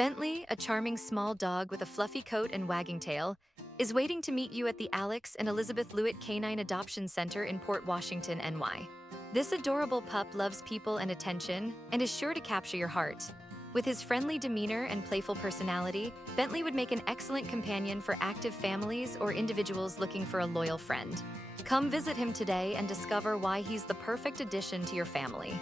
Bentley, a charming small dog with a fluffy coat and wagging tail, is waiting to meet you at the Alex and Elisabeth Lewyt Canine Adoption Center in Port Washington, NY. This adorable pup loves people and attention and is sure to capture your heart. With his friendly demeanor and playful personality, Bentley would make an excellent companion for active families or individuals looking for a loyal friend. Come visit him today and discover why he's the perfect addition to your family.